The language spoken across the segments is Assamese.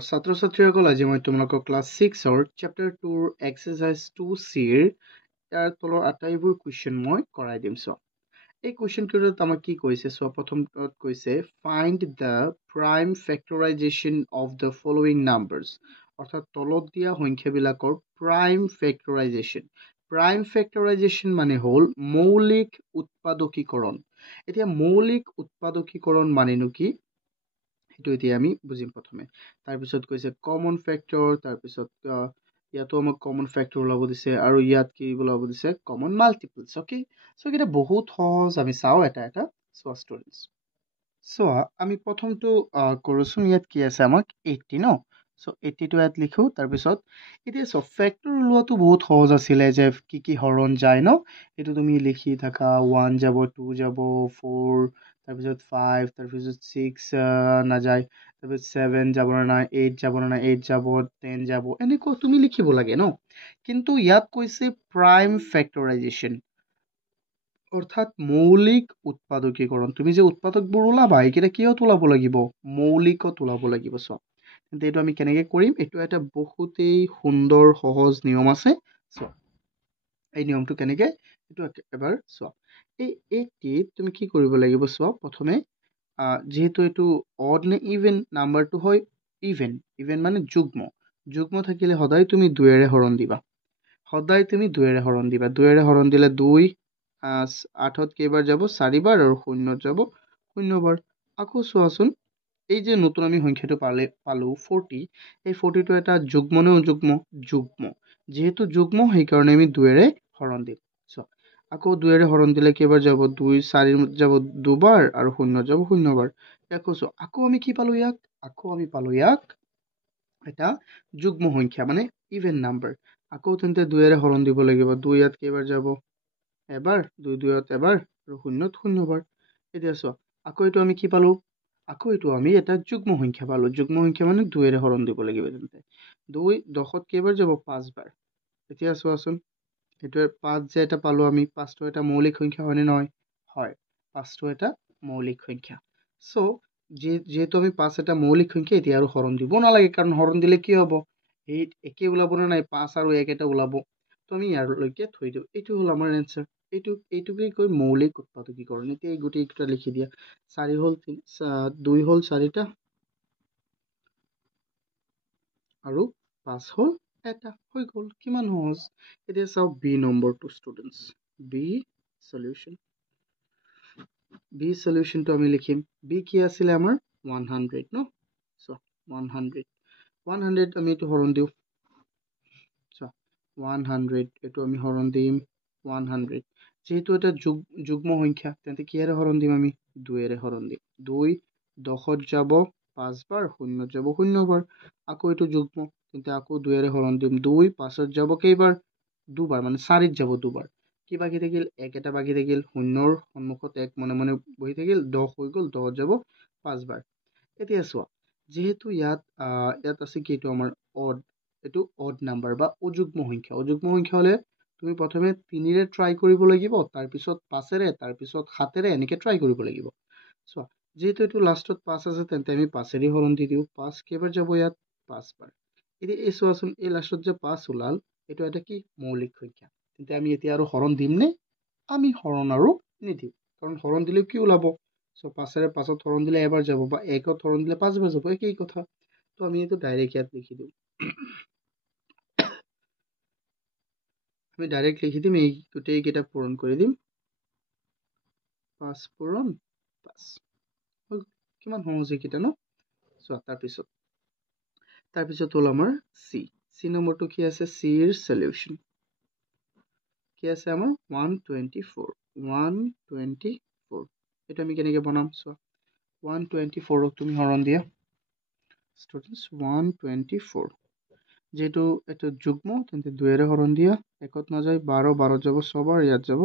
মোৰ ছাত্ৰ ছাত্ৰীসকল আজি মই তোমালোকক ক্লাছ 6 চেপ্টাৰ 2 এক্সাৰচাইজ 2C ইয়াৰ তলৰ আটাইবোৰ কুৱেশ্যন মই কৰাই দিম। চোৱা এই কুৱেশ্যনটোত আমাক কি কৈছে, চোৱা প্ৰথমটোত কৈছে find the prime factorisation of the following numbers, অৰ্থাৎ তলত দিয়া সংখ্যাবিলাকৰ প্ৰাইম ফেক্টৰাইজেশ্যন। প্ৰাইম ফেক্টৰাইজেশ্যন মানে হ'ল মৌলিক উৎপাদকীকৰণ। এতিয়া মৌলিক উৎপাদকীকৰণ মানেনো কি সেইটো এতিয়া আমি বুজিম প্ৰথমে। তাৰপিছত কৈছে কমন ফেক্টৰ, তাৰপিছত ইয়াতো আমাক কমন ফেক্টৰ ওলাব দিছে আৰু ইয়াত কি ওলাব দিছে কমন মাল্টিপলছ। অ'কে, চ' এটা বহুত সহজ, আমি চাওঁ এটা এটা। চোৱা ষ্টুডেণ্টছ, চোৱা আমি প্ৰথমটো কৰোঁচোন। ইয়াত কি আছে আমাক 80 ন, চ' 80টো ইয়াত লিখোঁ। তাৰপিছত এতিয়া চোৱা ফেক্টৰ ওলোৱাটো বহুত সহজ আছিলে, যে কি কি হৰণ যায় ন, এইটো তুমি লিখি থাকা। 1 যাব, 2 যাব, 4, তাৰপিছত 5, তাৰপিছত 6 নাযায়, তাৰপিছত 7 যাব না নাই, 8 যাব না নাই, 8 যাব, 10 যাব, এনেকুৱা তুমি লিখিব লাগে ন। কিন্তু ইয়াত কৈছে প্ৰাইম ফেক্টৰাইজেশ্যন, অৰ্থাৎ মৌলিক উৎপাদকীকৰণ। তুমি যে উৎপাদকবোৰ ওলাবা এইকেইটা কিহত ওলাব লাগিব, মৌলিকত ওলাব লাগিব। চোৱা কিন্তু এইটো আমি কেনেকৈ কৰিম, এইটো এটা বহুতেই সুন্দৰ সহজ নিয়ম আছে। চোৱা এই নিয়মটো কেনেকৈ, এইটো এবাৰ চোৱা। এই 80 তুমি কি কৰিব লাগিব, চোৱা প্ৰথমে যিহেতু এইটো অড নে ইভেন নাম্বাৰটো হয়, ইভেন। ইভেন মানে যুগ্ম। যুগ্ম থাকিলে সদায় তুমি 2ৰে হৰণ দিবা, সদায় তুমি 2ৰে হৰণ দিবা। 2ৰে হৰণ দিলে 2 8ত কেইবাৰ যাব, 4 বাৰ, আৰু 0ত যাব 0 বাৰ। আকৌ চোৱাচোন, এই যে নতুন আমি সংখ্যাটো পালোঁ 40, এই 40টো এটা যুগ্ম নে অযুগ্ম, যুগ্ম। যিহেতু যুগ্ম সেইকাৰণে আমি 2ৰে হৰণ দিম। চোৱা আকৌ 2ৰে হৰণ দিলে কেইবাৰ যাব, 2 4 যাব 2 বাৰ, আৰু 0 যাব 0 বাৰ। আকৌ চোৱা, আকৌ আমি কি পালোঁ ইয়াক, আকৌ আমি পালোঁ ইয়াক এটা যুগ্ম সংখ্যা মানে ইভেন নাম্বাৰ। আকৌ তেন্তে 2ৰে হৰণ দিব লাগিব। 2 ইয়াত কেইবাৰ যাব, এবাৰ, 2 2ত এবাৰ, আৰু 0ত 0 বাৰ। এতিয়া চোৱা আকৌ এইটো আমি কি পালোঁ, আকৌ এইটো আমি এটা যুগ্ম সংখ্যা পালোঁ। যুগ্ম সংখ্যা মানে 2ৰে হৰণ দিব লাগিব। তেন্তে 2 10ত কেইবাৰ যাব, 5 বাৰ। এতিয়া চোৱাচোন, এইটোৱে 5 যে এটা পালোঁ আমি, 5টো এটা মৌলিক সংখ্যা হয়নে নহয়, হয় 5টো এটা মৌলিক সংখ্যা। চ' যিহেতু আমি 5 এটা মৌলিক সংখ্যা, এতিয়া আৰু হৰণ দিব নালাগে, কাৰণ হৰণ দিলে কি হ'ব, এই একে ওলাব নে নাই, 5 আৰু 1 এটা ওলাব। তো আমি ইয়াৰলৈকে থৈ দিওঁ। এইটো হ'ল আমাৰ এনচাৰ। এইটোকে কয় মৌলিক উৎপাদকীকৰণ। এতিয়া এই গোটেইকেইটা লিখি দিয়া। 4 হ'ল 2 হ'ল 4টা, আৰু 5 হ'ল এটা, হৈ গ'ল। কিমান সহজ। এতিয়া চাওঁ বি নম্বৰটো ষ্টুডেণ্টছ, বি সলিউশ্যন। বি সলিউশ্যনটো আমি লিখিম। বি কি আছিলে আমাৰ 100 ন, চ' 100 আমি এইটো হৰণ দিওঁ। চ' 100 এইটো আমি হৰণ দিম 100। যিহেতু এটা যুগ্ম সংখ্যা, তেন্তে কিহেৰে হৰণ দিম আমি, 2ৰে হৰণ দিম। 2 10ত যাব 5 বাৰ, 0ত যাব 0 বাৰ। আকৌ এইটো যুগ্ম, তেন্তে আকৌ 2ৰে হৰণ দিম। 2 5ত যাব কেইবাৰ, 2 বাৰ, মানে 4ত যাব 2 বাৰ। কি বাকী থাকিল, 1 এটা বাকী থাকিল, 0ৰ সন্মুখত 1 মনে মনে বহি থাকিল, 10 হৈ গ'ল, 10ত যাব 5 বাৰ। এতিয়া চোৱা, যিহেতু ইয়াত আছে কি, এইটো আমাৰ অড, এইটো অড নাম্বাৰ বা অযুগ্ম সংখ্যা। অযুগ্ম সংখ্যা হ'লে তুমি প্ৰথমে 3ৰে ট্ৰাই কৰিব লাগিব, তাৰপিছত 5ৰে, তাৰপিছত 7ৰে, এনেকৈ ট্ৰাই কৰিব লাগিব। চোৱা যিহেতু এইটো লাষ্টত 5 আছে, তেন্তে আমি 5ৰে হৰণ দি দিওঁ। 5 কেইবাৰ যাব ইয়াত, 5 বাৰ। এতিয়া এই চোৱাচোন, এই লাষ্টত যে 5 ওলাল, এইটো এটা কি মৌলিক সংখ্যা। তেন্তে আমি এতিয়া আৰু হৰণ দিম নে, আমি হৰণ আৰু নিদিওঁ, কাৰণ হৰণ দিলেও কি ওলাব, চ' 5ৰে 5ত হৰণ দিলে এবাৰ যাব, বা 1ত হৰণ দিলে 5 বাৰ যাব, একেই কথা। তো আমি এইটো ডাইৰেক্ট ইয়াত লিখি দিওঁ। আমি ডাইৰেক্ট লিখি দিম, এই গোটেইকেইটা পূৰণ কৰি দিম, 5 পূৰণ 5। কিমান সহজ এইকেইটা ন। চোৱা তাৰপিছত হ'ল আমাৰ চি নম্বৰটো কি আছে, চিৰ সলিউশ্যন কি আছে আমাৰ 124। এইটো আমি কেনেকৈ বনাম, চোৱা 124ক তুমি হৰণ দিয়া ষ্টুডেণ্টছ, 124। যেহেতু এইটো যুগ্ম, তেন্তে 2ৰে হৰণ দিয়া। 1ত নাযায়, 12 12ত যাব 6 বাৰ, ইয়াত যাব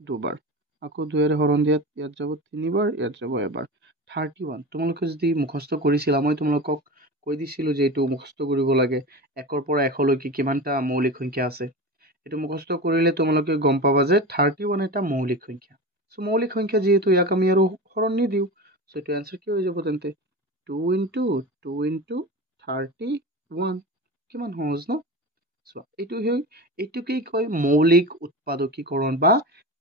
2 বাৰ। আকৌ 2ৰে হৰণ দিয়াত ইয়াত যাব 3 বাৰ, ইয়াত যাব এবাৰ। 31 তোমালোকে যদি মুখস্থ কৰিছিলা, মই তোমালোকক কৈ দিছিলোঁ যে এইটো মুখস্থ কৰিব লাগে, 1ৰ পৰা 100লৈকে কিমানটা মৌলিক সংখ্যা আছে। এইটো মুখস্থ কৰিলে তোমালোকে গম পাবা যে 31 এটা মৌলিক সংখ্যা। চ' মৌলিক সংখ্যা যিহেতু, ইয়াক আমি আৰু হৰণ নিদিওঁ, চ' এইটো এনচাৰ কি হৈ যাব তেন্তে, 2 × 2 × 31 কিমান সহজ ন চোৱা এইটোকেই কয় মৌলিক উৎপাদকীকৰণ বা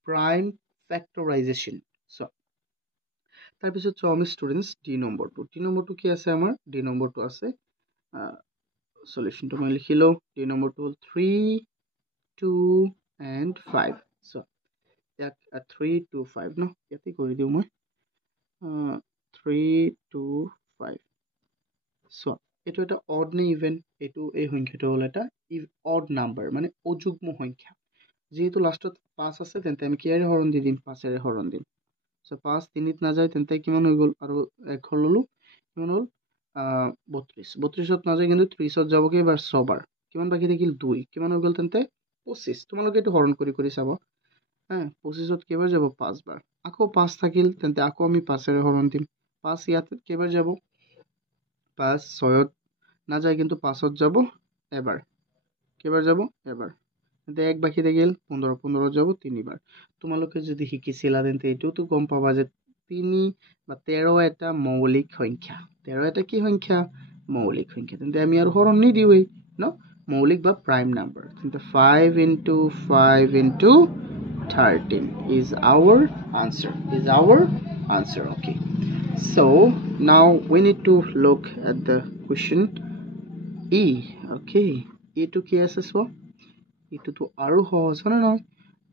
প্ৰাইম ফেক্টৰাইজেশ্যন চোৱা তাৰপিছত চোৱা আমি ষ্টুডেণ্টছ ডি নম্বৰটো কি আছে আমাৰ ডি নম্বৰটো আছে সলিউশনটো মই লিখিলো ডি নম্বৰটো হ'ল 3 2 and 5 so ইয়াক 3 2 5 ন ইয়াতে কৰি দিওঁ মই 3 2 5 so এইটো এটা অড নে ইভেন এইটো এই সংখ্যাটো হ'ল এটা অড নাম্বাৰ মানে অযুগ্ম সংখ্যা যেহেতু লাষ্টত 5 আছে তেন্তে আমি কিয়াৰে হৰণ দি দিম 5 এৰে হৰণ দিম so 5 3ত নাযায় তেন্তে কিমান হৈ গ'ল আৰু এক ঘৰ ললো কিমান হ'ল 32ত নাযায় কিন্তু 30ত যাব কেইবাৰ 6 বাৰ কিমান বাকি থাকিল 2 কিমান হৈ গ'ল তেন্তে 25 তোমালোকে এইটো হৰণ কৰি চাব হ্যাঁ 25ত কেইবাৰ যাব 5 বাৰ আকৌ 5 থাকিল তেন্তে আকৌ আমি 5 এৰে হৰণ দিম 5 ইয়াত কেইবাৰ যাব 5 6ত নাযায় কিন্তু 5ত যাব এবাৰ কেইবাৰ যাব এবাৰ তেন্তে এক বাকি থাকিল 15 যাব 3 বাৰ তোমালোকে যদি শিকিছিলা তেন্তে এইটোতো গম পাবা যে 3 বা 13 এটা মৌলিক সংখ্যা 13 এটা কি সংখ্যা মৌলিক সংখ্যা তেন্তে আমি আৰু হৰণ নিদিওই ন মৌলিক বা প্ৰাইম নাম্বাৰ তেন্তে 5 into 5 into 13 is our answer okay so now we need to look at the question E okay E to কি আছে so E to আৰু সহজ হয় না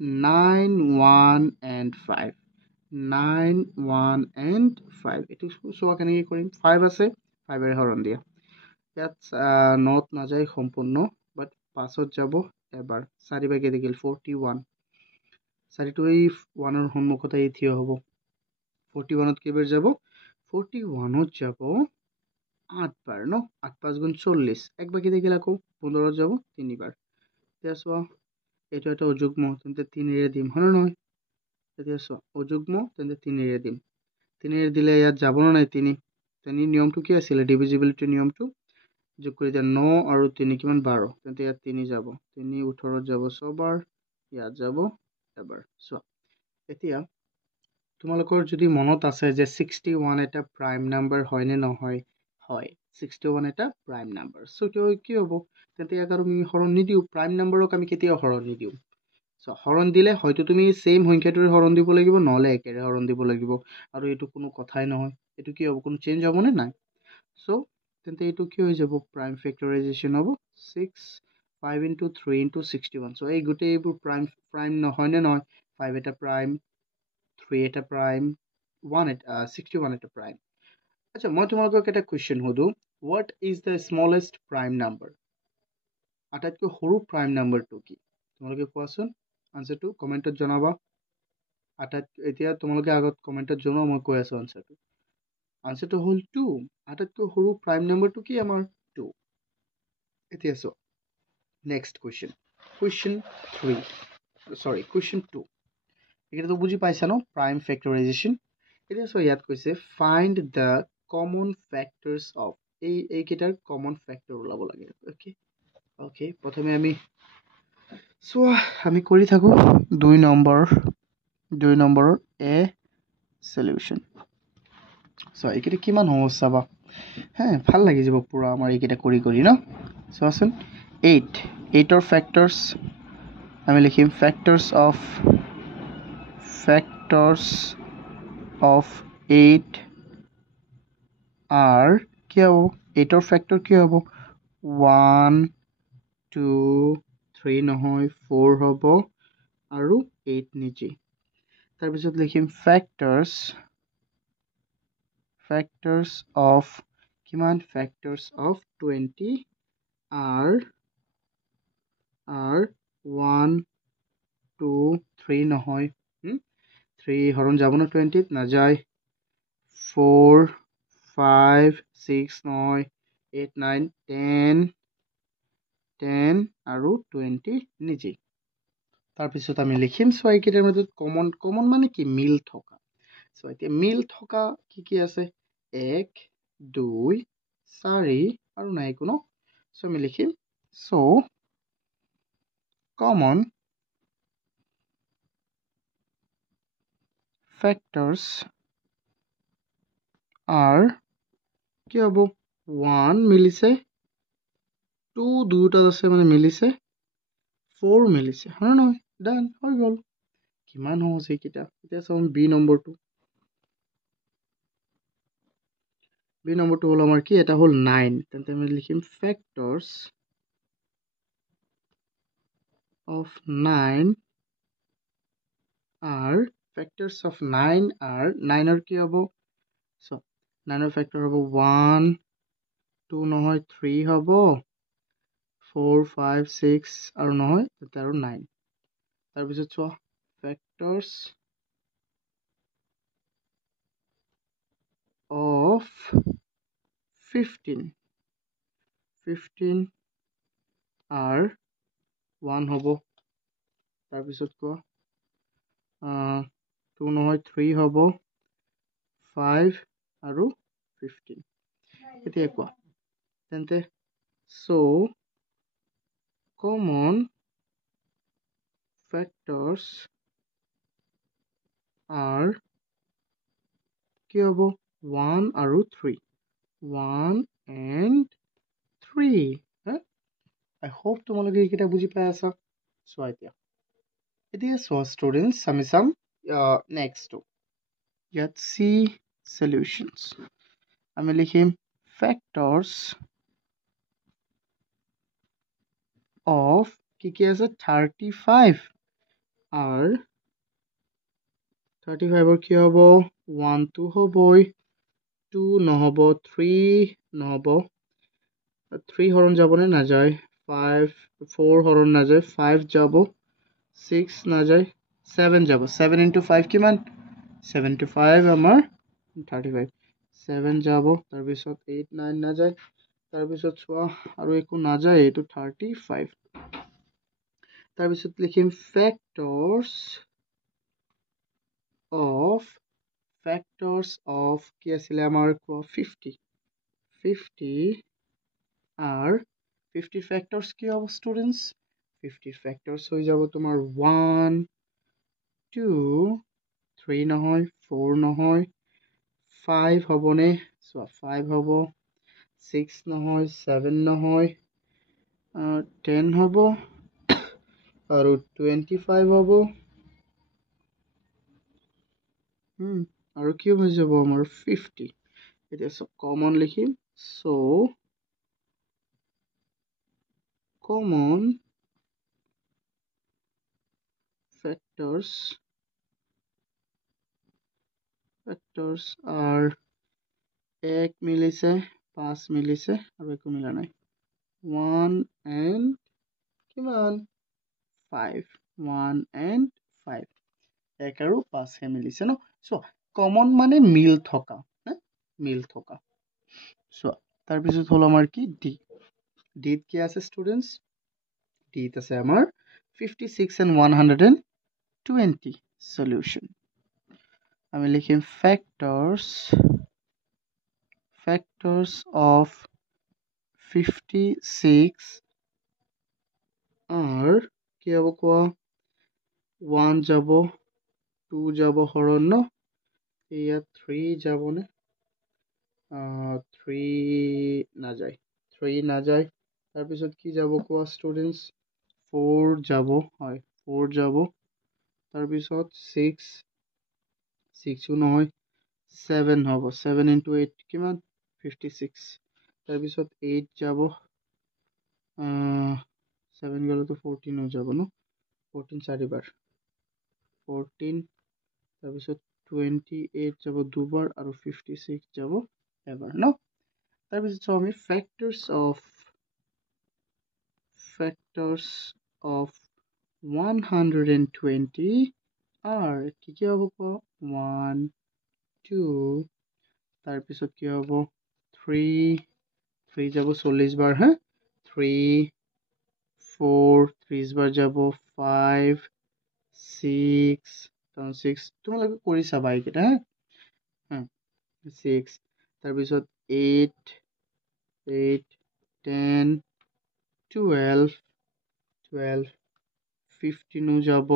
9 1 and 5 9 1 and 5 এটো সোৱা কেনেকৈ কৰিম 5 আছে 5 এৰে হৰণ দিয়া ইয়াত নট নাযায় সম্পূৰ্ণ বাট 5ত যাব এবাৰ 4 বাকি থাকিল 41 4টো এই 1ৰ সন্মুখত আহি থিয় হ'ব 41ত কেইবাৰ যাব 41ত যাব 8 বাৰ ন 8 5 গুণ 40 এক বাকি থাকিল আকৌ 15ত যাব 3 বাৰ এতিয়া চোৱা এইটো এটা অযুগ্ম তেন্তে 3 এৰে দিম হয় নহয় এতিয়া চোৱা অযুগ্ম তেন্তে 3 এৰে দিম 3 এৰে দিলে ইয়াত যাব না নাই 3 তেনি নিয়মটো কি আছিল ডিভিজিবিলিটি নিয়মটো যোগ কৰি দিয়া 9 আৰু 3 কিমান 12 তেন্তে ইয়াত 3 যাব 3 18ত যাব 6 বাৰ ইয়াত যাব এবাৰ চোৱা এতিয়া তোমালোকৰ যদি মনত আছে যে 61 এটা প্ৰাইম নাম্বাৰ হয় নে নহয় হয় 61 এটা প্ৰাইম নাম্বাৰ সো কি হ'ব তেন্তে ইয়াক আৰু আমি হৰণ নিদিও প্ৰাইম নাম্বাৰক আমি কেতিয়া হৰণ নিদিও সো হৰণ দিলে হয়তো তুমি সেম সংখ্যাটোৰে হৰণ দিব লাগিব নহলে একেৰে হৰণ দিব লাগিব আৰু এইটো কোনো কথাই নহয় এইটো কি হ'ব কোনো চেঞ্জ হ'ব নে নাই সো তেন্তে এইটো কি হৈ যাব প্ৰাইম ফেক্টৰাইজেশ্যন হ'ব 6 5 into 3 into 61 সো এই গোটেই এইবোৰ প্ৰাইম নহয় নে নহয় 5 এটা প্ৰাইম 3 এটা প্ৰাইম 61 এটা প্ৰাইম আচ্ছা মই তোমালোকক এটা কোৱেশ্চন সুধো what is the smallest prime number আটাইতকৈ সৰু প্ৰাইম নাম্বাৰটো কি তোমালোকে কোৱাচোন আনসাৰটো কমেন্টত জনাবা এতিয়া তোমালোকে আগত কমেন্টত জনোৱা মই কৈ আছো আনসাৰটো হ'ল 2 আটাইতকৈ সৰু প্ৰাইম নাম্বাৰটো কি আমাৰ 2 এতিয়া চোৱা নেক্সট কোৱেশ্চন 2 এটাতো বুজি পাইছা ন প্ৰাইম ফেক্টৰাইজেশ্যন এতিয়া চোৱা ইয়াত কৈছে ফাইন্ড দ্য কমন ফেক্টৰস অফ এই কেইটাৰ কমন ফেক্টৰ ওলাব লাগে ওকে প্ৰথমে আমি চোৱা আমি কৰি থাকো 2 নম্বৰৰ এ সলিউশন সো এইকেইটা কিমান সহজ চাবা হ্যাঁ ভাল লাগি যাব পুৰা আমাৰ এইকেইটা কৰি ন চোৱাচোন 8ৰ ফেক্টৰস আমি লিখিম ফেক্টৰস of 8 are কি হ'ব 8ৰ ফেক্টৰ কি হ'ব 1 2 3 নহয় 4 হ'ব আৰু 8 নিজে তাৰপিছত লিখিম ফেক্টৰস of কিমান ফেক্টৰস of 20 are 1 2 3 নহয় 3 হৰণ যাব না 20ত নাযায় 4 5 6 নহয় 8 9 10 আৰু 20 নিজে তাৰপিছত আমি লিখিম সো এইকেইটাৰ মাজত কমন মানে কি মিল থকা সো এতিয়া মিল থকা কি আছে 1 2 4 আৰু নাই কোনো সো আমি লিখিম সো কমন factors are কি হ'ব 1 মিলিছে 2 দুটাত আছে মানে মিলিছে 4 মিলিছে হয় নহয় ডান হৈ গ'ল কিমান সহজ এইকেইটা এতিয়া চাওঁ বি নম্বৰটো হ'ল আমাৰ কি এটা হ'ল 9 তেন্তে আমি লিখিম factors of 9 are factors of 9 are 9 or কি হ'ব so 9 ৰ ফেক্টৰ হ'ব 1 2 নহয় 3 হ'ব 4 5 6 আৰু নহয় তেতিয়া আৰু 9 তাৰপিছত চোৱা factors of 15 are 1 হ'ব তাৰপিছত কোৱা 2 নহয় 3 হ'ব 5 আৰু 15 এতিয়া কোৱা তেন্তে so common factors are কি হ'ব 1 আৰু 3 1 and 3 I hope তোমালোকে এইকেইটা বুজি পাই আছা চোৱা এতিয়া চোৱা ষ্টুডেণ্টছ আমি চাম নেক্সটটো ইয়াত চি সলিউশনছ আমি লিখিম ফেক্টৰছ of কি আছে 35 আৰ 35 ৰ কি হ'ব 1 2 হ'বই 2 নহ'ব 3 নহ'ব 3 হৰণ যাবনে নাযায় 5 4 হৰণ নাযায় 5 যাব 6 নাযায় 7 যাব 7 into 5 কিমান 75 আমাৰ 35 7 যাব তাৰপিছত 8 9 নাযায় তাৰপিছত চোৱা আৰু একো নাযায় এইটো 35 তাৰপিছত লিখিম factors of কি আছিলে আমাৰ 50 আর 50 factors কি হ'ব students 50 factors হৈ যাব তোমাৰ 1 2 3 নহয় 4 নহয় 5 হ'বনে চোৱা 5 হ'ব 6 নহয় 7 নহয় 10 হ'ব আৰু 25 হ'ব আৰু কি হৈ যাব আমাৰ 50 এতিয়া সব কমন লিখিম so common factors are 1 মিলিছে 5 মিলিছে আৰু একো মিলা নাই 1 and কিমান 5 1 and 5 1 আৰু 5 হে মিলিছে ন সো কমন মানে মিল থকা সো তাৰপিছত হ'ল আমাৰ কি ডি ডিত কি আছে ষ্টুডেন্টস ডিত আছে আমাৰ 56 and 120 সলিউশন আমি লিখিম factors of 56 are কি হ'ব কোৱা 1 যাব 2 যাব হৰণ ন এয়া 3 যাবনে 3 নাযায় তাৰপিছত কি যাব কোৱা ষ্টুডেন্টস 4 যাব হয় 4 যাব তাৰপিছত 6 নহয় 7 হ'ব 7 into 8 কিমান 56 তাৰপিছত 8 যাব 7 গ'লেতো 14 হৈ যাব ন 14 চাৰিবাৰ 14 তাৰপিছত 28 যাব দুবাৰ আৰু 56 যাব এবাৰ ন তাৰপিছত চাওঁ আমি factors of 120 are কি হ'ব কোৱা 1 2 তাৰপিছত কি হ'ব 3 যাব 40 বাৰ 3 4 30 বাৰ যাব 5 6 তোমালোকে কৰি চাবা এইকেইটা 6 তাৰপিছত 8 10 12 15 যাব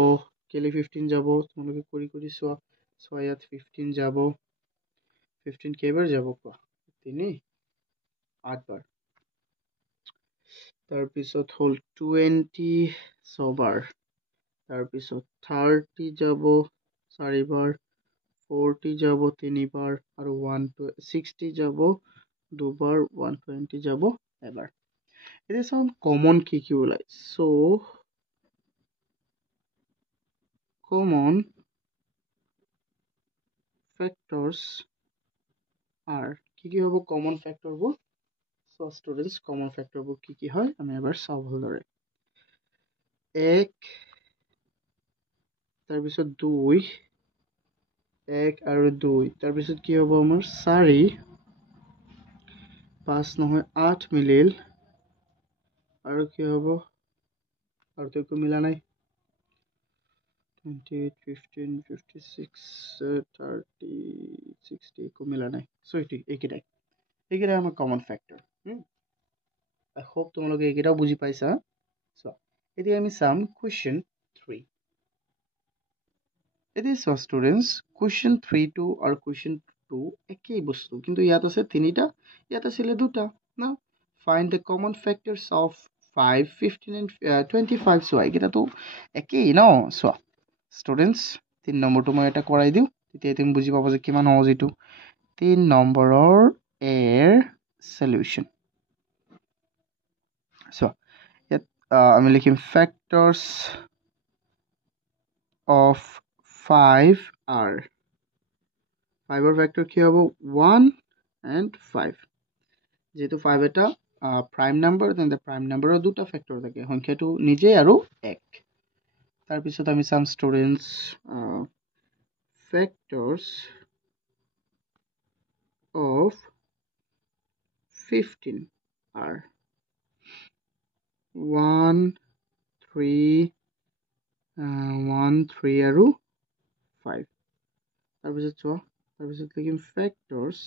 কেলে 15 যাব তোমালোকে কৰি চোৱা ইয়াত 15 যাব 15 কেইবাৰ যাব কোৱা 3 8 বাৰ তাৰপিছত হ'ল 20 6বাৰ তাৰপিছত 30 যাব 4 বাৰ 40 যাব 3 বাৰ আৰু 60 যাব 2 বাৰ 120 যাব এবাৰ এতিয়া চাওঁ কমন কি ওলাই সো কমন ফ্যাক্টৰস আৰ কি হবো কমন ফ্যাক্টৰবোৰ সো স্টুডেন্টস কমন ফ্যাক্টৰবোৰ কি হয় আমি এবাৰ চাও ভালদৰে 1 তাৰপিছত 2 1 আৰু 2 তাৰপিছত কি হ'ব আমাৰ 4 5 নহয় 8 মিলিল আৰু কি হ'ব আৰু তো একো মিলা নাই 28 15 56 30 60 একো মিলা নাই সো এইকেইটাই আমাৰ কমন ফ্যাক্টর I hope তোমালোকে এইকেইটাও বুজি পাইছা সো এতিয়া আমি চাম কোৱেশ্চন 3 এতিয়া সো স্টুডেন্টস কোৱেশ্চন 3 টো আৰু কোৱেশ্চন 2 একই বস্তু কিন্তু ইয়াত আছে তিনিটা ইয়াত আছিল দুটা না find the common factors of 5 15 and 25 so এইকেইটা তো একই ন সো স্টুডেন্টস 3 নম্বৰটো মই এটা কৰাই দিও তেতিয়া তুমি বুজি পাবা যে কিমান সহজ এইটো 3 নম্বৰৰ এৰ সলিউশন সো ইয়াত আমি লিখিম factors of 5 are 5 ৰ ফ্যাক্টৰ কি হ'ব 1 and 5 যেহেতু 5 এটা প্ৰাইম নাম্বাৰ তেন্তে প্ৰাইম নাম্বাৰৰ দুটা ফ্যাক্টৰ থাকে সংখ্যাটো নিজে আৰু 1 তাৰ পিছত আমি চাম স্টুডেন্টস factors of 15 are 1 3 1 3 আৰু 5 তাৰপিছত লিখিম factors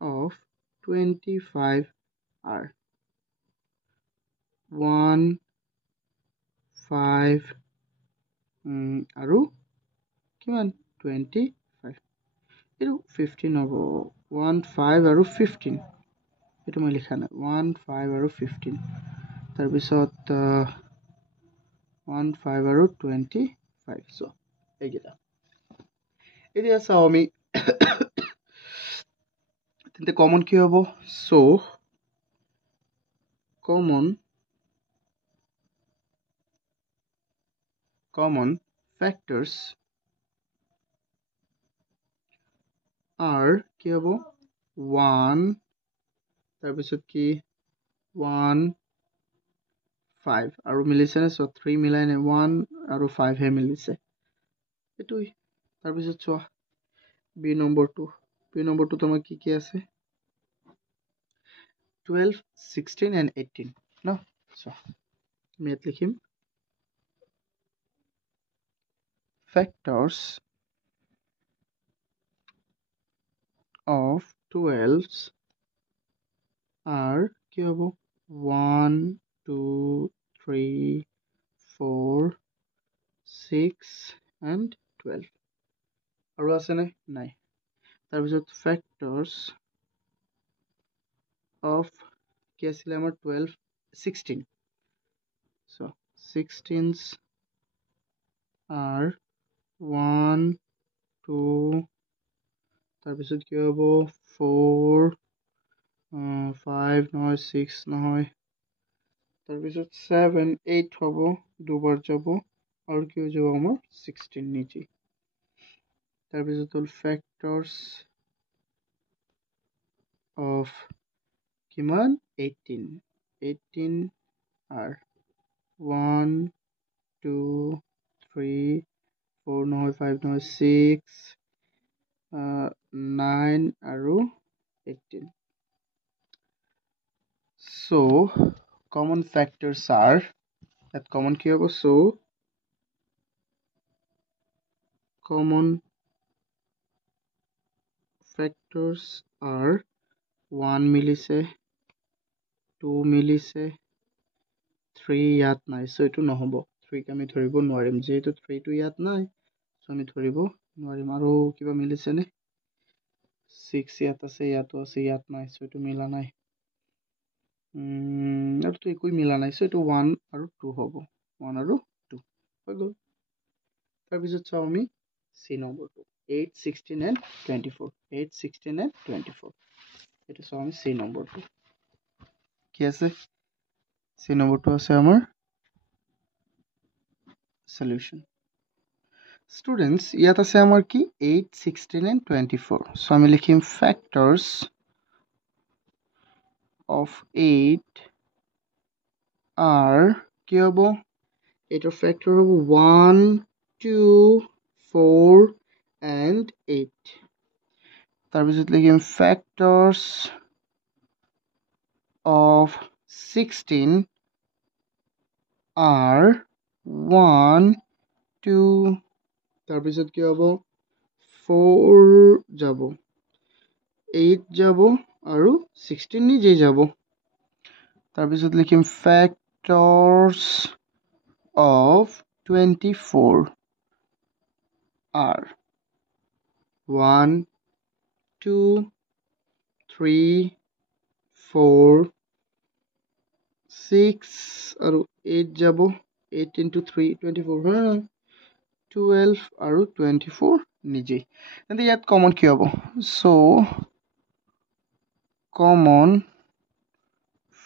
of 25 are 1 5 আৰু কিমান 25 এটো 15 হ'ব 1 5 আৰু 15 এটো মই লিখা নাই 1 5 আৰু 15 তাৰপিছত 1 5 আৰু 25 সো এইকেইটা এতিয়া চাও আমি তেন্তে কমন কি হ'ব সো common factors are কি হ'ব 1 তাৰপিছত কি 1 5 আৰু মিলিছে নে সো 3 মিলাই নে 1 আৰু 5 হে মিলিছে এটুই তাৰপিছত চোৱা বি নম্বৰটো তোমাৰ কি আছে 12 16 and 18 no so আমি ইয়াত লিখিম factors of 12s are কি হ'ব 1 2 3 4 6 and 12 আৰু আছে নাই তাৰপিছত factors of কি আছিল আমাৰ 12 16 so 16s are 1 2 তাৰপিছত কি হ'ব 4 5 নহয় 6 নহয় তাৰপিছত 7 8 হ'ব দুবাৰ যাব আৰু কি হৈ যাব আমাৰ 16 নিচে তাৰপিছত হ'ল factors of কিমান 18 are 1 2 3 4 নহয় 5 নহয় 6 9 আৰু 18 so common factors are that common কি হ'ব so common factors are 1 মিলিছে 2 মিলিছে 3 ইয়াত নাই সো এটো নহব 3 ক আমি ধৰিব নোৱাৰিম যেহেতু 3 টো ইয়াত নাই সো আমি ধৰিব নোৱাৰিম আৰু কিবা মিলিছে নে 6 ইয়াত আছে, ইয়াতো আছে, ইয়াত নাই, সো এইটো মিলা নাই। আৰু তো একোই মিলা নাই, সো এইটো 1 আৰু 2 হ'ব, 1 আৰু 2 হৈ গ'ল। তাৰপিছত চাওঁ আমি চি নম্বৰটো 8, 16 and 24, 8, 16 and 24, এইটো চাওঁ আমি চি নম্বৰটো কি আছে। চি নম্বৰটো আছে আমাৰ সলিউশন। স্টুডেন্টস ইয়াত আছে আমাৰ কি 8, 16 and 24, সো আমি লিখিম ফ্যাক্টৰস of 8 are কি হ'ব, 8 ৰ ফ্যাক্টৰ হ'ব 1, 2, 4 and 8। তাৰপিছত লিখিম ফ্যাক্টৰস of 16 are 1, 2, তাৰপিছত কি হ'ব 4 যাব, 8 যাব আৰু 16 নিজেই যাব। তাৰপিছত লিখিম ফ্যাক্টৰস of 24 are 1, 2, 3, 4, 6 আৰু 8 যাব, 8 into 3 24, 12 আৰু 24 নিজেই। তেন্তে ইয়াত কমন কি হ'ব, সো কমন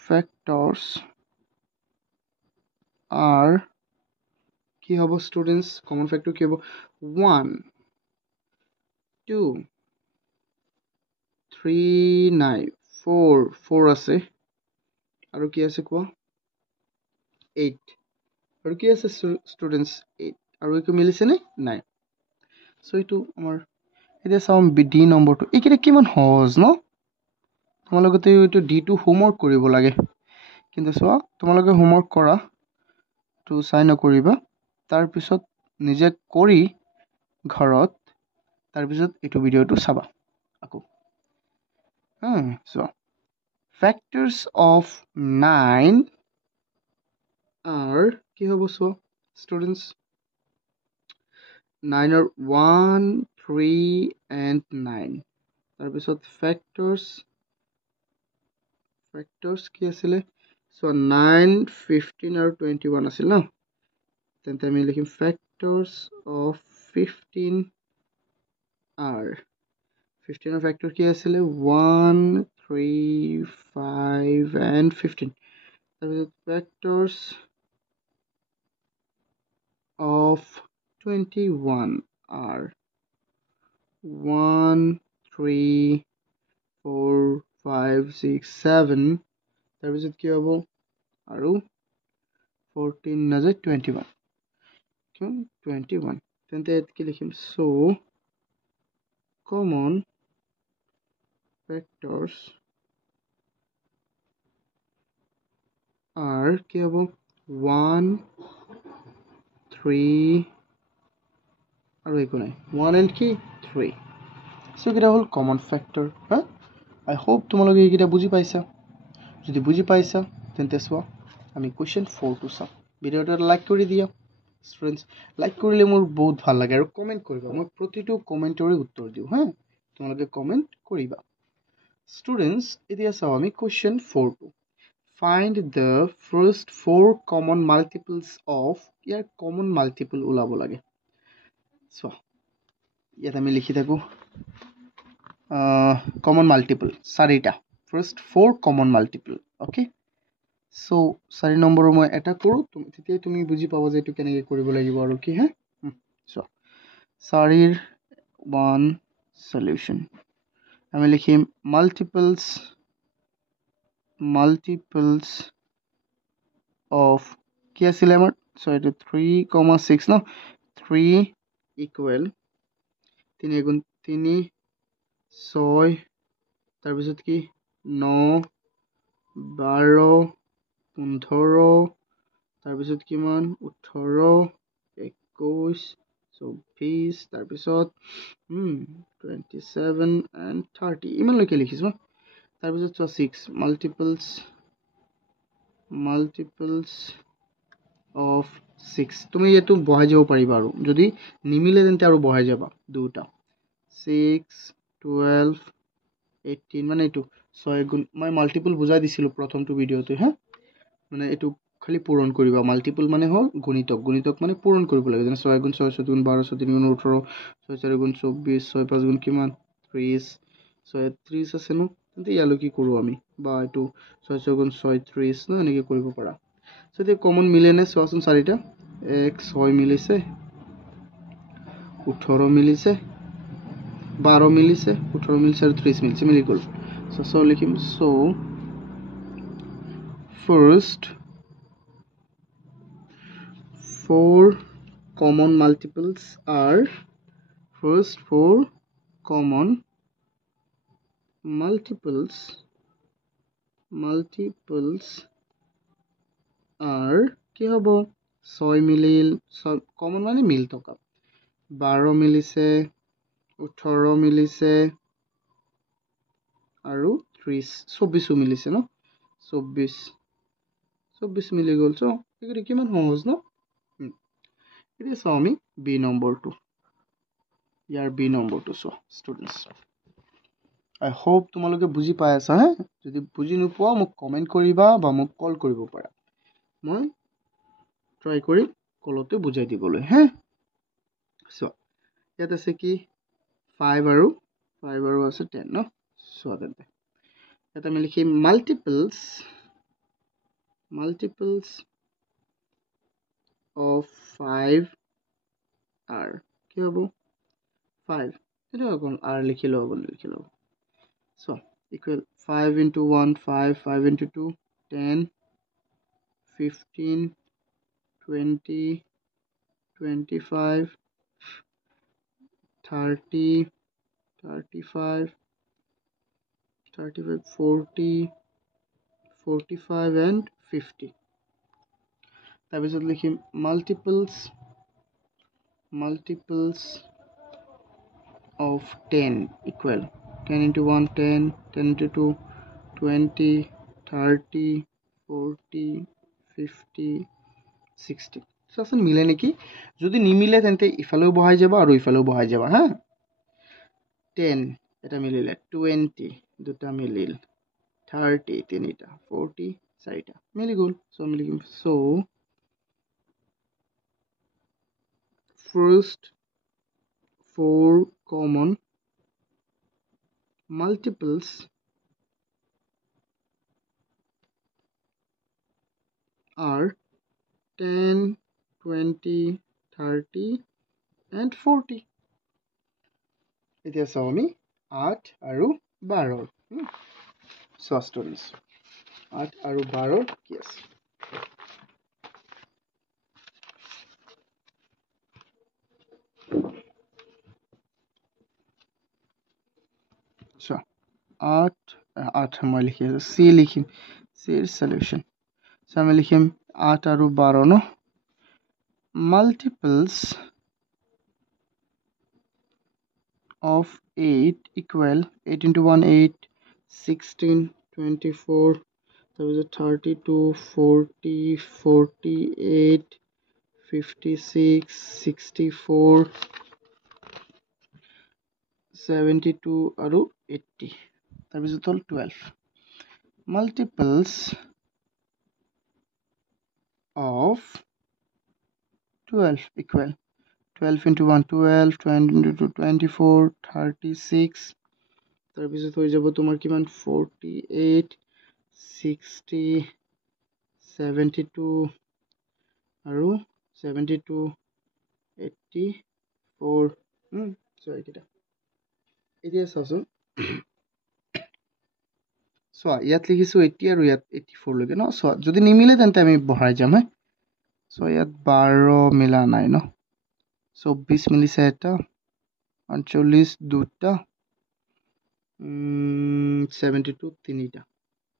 ফ্যাক্টরস are কি হ'ব স্টুডেন্টস, কমন ফ্যাক্টর কি হ'ব 1, 2, 3 নাই, 4 আছে আৰু কি আছে কোৱা 8 আৰু কি আছে স্টুডেন্টস 8 আৰু একো মিলিছে নে নাই। সো এইটো আমাৰ এতিয়া চাওঁ ডি নম্বৰটো, এইকেইটা কিমান সহজ ন, তোমালোকে এইটো ডিটো হোমৱৰ্ক কৰিব লাগে, কিন্তু চোৱা তোমালোকে হোমৱৰ্ক কৰা তো চাই নকৰিবা, তাৰপিছত নিজে কৰি ঘৰত তাৰপিছত এইটো ভিডিঅ'টো চাবা আকৌ। চোৱা ফ্যাক্টৰস of 9 are কি হ'ব, চোৱা স্টুডেন্টস 9 ৰ 1, 3 and 9, তাৰপিছত ফ্যাক্টৰস কি আছিলে, চোৱা 9, 15 আৰু 21 আছিল ন, তেন্তে আমি লিখিম ফ্যাক্টৰস of 15 are 15 ৰ ফ্যাক্টৰ কি আছিলে 1, 3, 5 and 15, তাৰপিছত ফ্যাক্টৰস of 21 are 1, 3, 4, 5, 6, 7, তাৰপিছত কি হ'ব আৰু 14 নাযায় 21, 21, তেন্তে কি লিখিম, সো কমন ফ্যাক্টৰস are কি হ'ব 1, 3 আৰু একো নাই 1 and কি 3, সো এইকেইটা হ'ল কমন ফ্যাক্টর। আই হোপ তোমালোকে এইকেইটা বুজি পাইছা, যদি বুজি পাইছা তেন্তে চোৱা আমি কুৱেশ্যন 4টো চাওঁ। ভিডিঅ'টো লাইক কৰি দিয়া স্টুডেন্টস, লাইক কৰিলে মোৰ বহুত ভাল লাগে আৰু কমেণ্ট কৰিবা, মই প্ৰতিটো কমেণ্টৰে উত্তৰ দিওঁ তোমালোকে কমেণ্ট কৰিবা। স্টুডেন্টস এতিয়া চাওঁ আমি কুৱেশ্যন 4টো, find the first 4 common multiples of, ইয়াৰ কমন মাল্টিপল ওলাব লাগে। চোৱা ইয়াত আমি লিখি থাকোঁ কমন মাল্টিপল 4টা, first 4 common multiple, okay. So 4 নম্বৰৰ মই এটা কৰোঁ, তেতিয়াই তুমি বুজি পাবা যে এইটো কেনেকৈ কৰিব লাগিব আৰু কি চোৱা 4ৰ 1 সলিউশন আমি লিখিম মাল্টিপলছ অফ কি আছিলে আমাৰ, সো এইটো 3, 6 ন, 3 ইকুৱেল 3 গুণ 3, 6, তাৰপিছত কি 9, 12, 15, তাৰপিছত কিমান 18, 21, 24, তাৰপিছত 27 and 30, ইমানলৈকে লিখিছোঁ। তাৰপিছত চোৱা 6 মাল্টিপলছ অফ 6, তুমি এইটো বহাই যাব পাৰিবা আৰু যদি নিমিলে তেন্তে আৰু বহাই যাবা দুটা, 6, 12, 18 মানে এইটো 6 গুণ মই মাল্টিপল বুজাই দিছিলোঁ প্ৰথমটো ভিডিঅ'তে হা মানে এইটো খালি পূৰণ কৰিবা মাল্টিপল মানে হ'ল গুণিতক মানে পূৰণ কৰিব লাগে যেনে 6 গুণ 6 7 গুণ 12 7 গুণ 18 6 4 গুণ 24 6 5 গুণ কিমান 30 6 30 আছে ন তেন্তে ইয়ালৈ কি কৰোঁ আমি বা এইটো 6 6 গুণ 36 ন এনেকৈ কৰিব পাৰা চ' এতিয়া কমন মিলেনে চোৱাচোন চাৰিটা 1 6 মিলিছে 18 মিলিছে 12 মিলিছে 18 মিলিছে আৰু 30 মিলিছে মিলি গ'ল চ' লিখিম চ' first 4 common multiples are first 4 common multiples are কি হ'ব 6 মিলিল কমন মানে মিল থকা 12 মিলিছে 18 মিলিছে আৰু 30 24 মিলিছে ন 24 মিলি গ'ল চ' এইটো কিমান সহজ ন এতিয়া চাওঁ আমি বি নম্বৰটো ইয়াৰ বি নম্বৰটো চোৱা ষ্টুডেণ্টছ আই হোপ তোমালোকে বুজি পাই আছা হে যদি বুজি নোপোৱা মোক কমেণ্ট কৰিবা বা মোক কল কৰিব পাৰা মই ট্ৰাই কৰি কলতে বুজাই দিবলৈ হে চোৱা ইয়াত আছে কি 5 আৰু আছে 10 ন চোৱা তেন্তে ইয়াত আমি লিখিম মাল্টিপলছ of 5 are কি হ'ব 5 এটা অকল r লিখিলো so equal 5 into 1 5 5 into 2 10 15 20 25 30 35 40 45 and 50 তাৰপিছত লিখিম multiples of 10 equal 10 into 1 10 10 into 2 20 30 40 50 60 চোৱাচোন মিলে নেকি যদি নিমিলে তেন্তে ইফালেও বহাই যাবা আৰু ইফালেও বহাই যাবা হা 10 এটা মিলিলে 20 দুটা মিলিল 30 তিনিটা 40 চাৰিটা মিলি গ'ল চ' আমি লিখিম চ' first 4 common multiples are 10 20 30 and 40 এতিয়া চাওঁ আমি 8 আৰু 12 চোৱা ষ্টুডেণ্টছ 8 আৰু 12 কি আছে চোৱা 8 মই লিখি আছোঁ চি লিখিম চিৰ সলিউশ্যন চ' আমি লিখিম 8 আৰু 12 ন multiples of 8 equal 8 into 1 8 16 24 তাৰপিছত 32 40 48 56 64 72 আৰু 80 তাৰপিছত হ'ল 12 multiples of 12 equal 12 into 1 12 20 into 2 24 36 তাৰপিছত হৈ যাব তোমাৰ কিমান 48 60 72 আৰু 72 84 চোৱা এইকেইটা এতিয়া চাওঁচোন চোৱা ইয়াত লিখিছোঁ 80 আৰু ইয়াত 84 লৈকে ন চোৱা যদি নিমিলে তেন্তে আমি বঢ়াই যাম হে চ' ইয়াত 12 মিলা নাই ন 24 মিলিছে এটা 48 দুটা 72 তিনিটা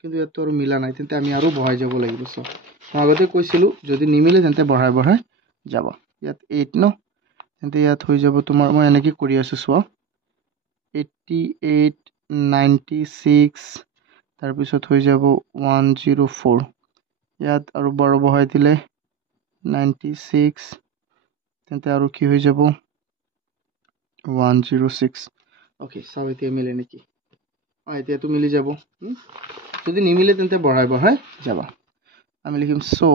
কিন্তু ইয়াততো আৰু মিলা নাই তেন্তে আমি আৰু বঢ়াই যাব লাগিব চ' মই আগতে কৈছিলোঁ যদি নিমিলে তেন্তে বঢ়াই যাব ইয়াত 8 ন তেন্তে ইয়াত হৈ যাব তোমাৰ মই এনেকৈ কৰি আছোঁ চোৱা 88 96 তাৰপিছত হৈ যাব 104 ইয়াত আৰু 12 বঢ়াই দিলে 96 তেন্তে আৰু কি হৈ যাব 106 অ'কে চাওঁ এতিয়া মিলে নেকি এতিয়াতো মিলি যাব যদি নিমিলে তেন্তে বঢ়াই বঢ়াই যাবা আমি লিখিম so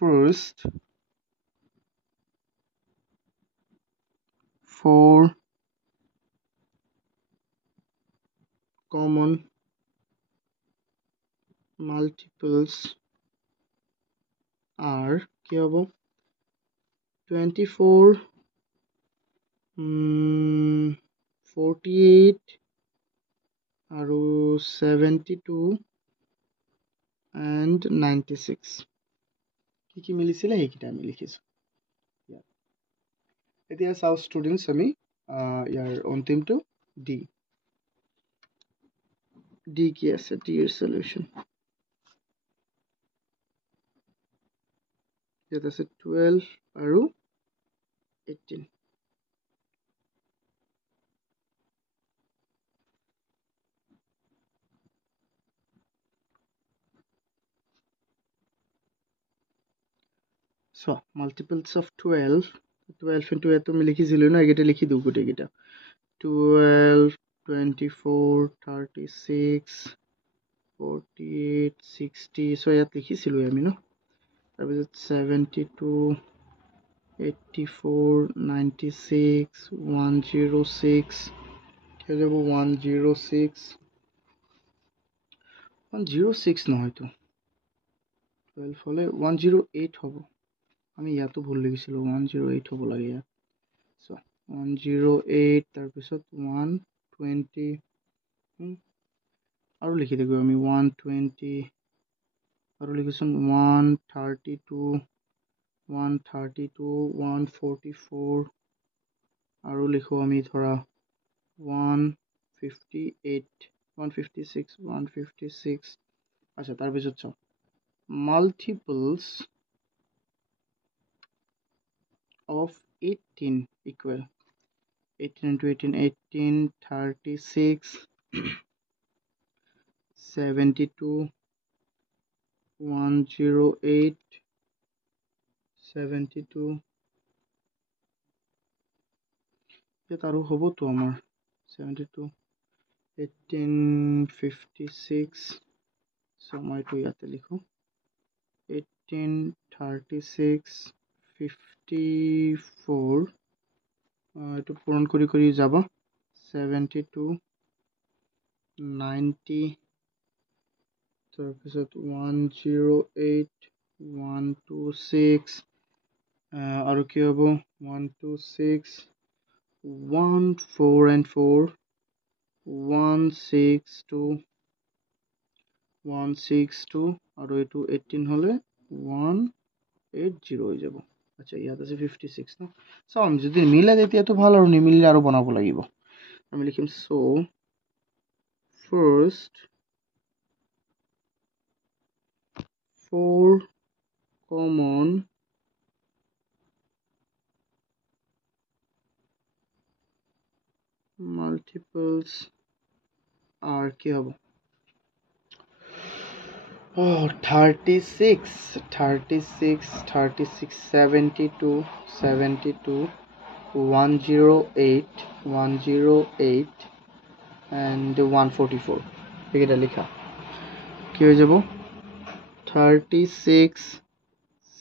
first 4 common multiples are কি হবে 24 48 আৰু 72 and 96 কি মিলিছিলে সেইকেইটা আমি লিখিছো এতিয়া চাও ষ্টুডেন্টস আমি ইয়াৰ অন্তিমটো ডি কি আছে ডি এৰ সলিউশন ইয়াত আছে 12 আৰু 18 so multiples of 12 into এত আমি লিখিছিলো না এটা লিখি দিও গুটে গিটা 12 24 36 48 60 so ইয়াত লিখিছিলো আমি ন তাৰপিছত 72 84 96 106 কি যাব 106 106 নহয় তো 12 হলে 108 হ'ব আমি ইয়াতো ভুল লিখিছিলো 108 হ'ব লাগে ইয়াত so 108 তাৰপিছত 120 আৰু লিখি দিও আমি 120 আৰু লিখিছো 132 132 144 আৰু লিখো আমি ধৰা 158 156 156 আচ্ছা তাৰপিছত চাও multiples of 18 equal 18 into 18 18 36 72 108 72 এটা আৰু হ'ব তো আমাৰ 72 1856 so মই তো ইয়াতে লিখো 1836 54 এটো পূৰণ কৰি যাব 72 90 তাৰপিছত 108 126 আৰু কি হ'ব 126 14 and 4 162 162 আৰু এটো 18 হলে 180 হৈ যাব আচ্ছা ইয়াত আছে 56 না সো আমি যদি মিলা তেতিয়া তো ভাল আৰু নিমিলিলে আৰু বনাব লাগিব আমি লিখিম so first 4 common multiples are কি হবে 36 36 36 72 72 108 108 and 144 এটা লেখা কি হয়ে যাব 36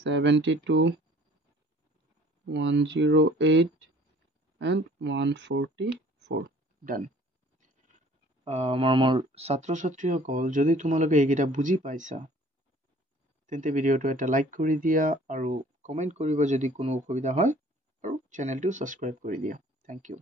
72 108 and 144 done মোৰ ছাত্ৰ ছাত্ৰীসকল যদি তোমালোকে এইকেইটা বুজি পাইছা তেন্তে ভিডিওটো এটা লাইক কৰি দিয়া আৰু কমেন্ট কৰিব যদি কোনো অসুবিধা হয় আৰু চেনেলটো সাবস্ক্ৰাইব কৰি দিয়া থ্যাংক ইউ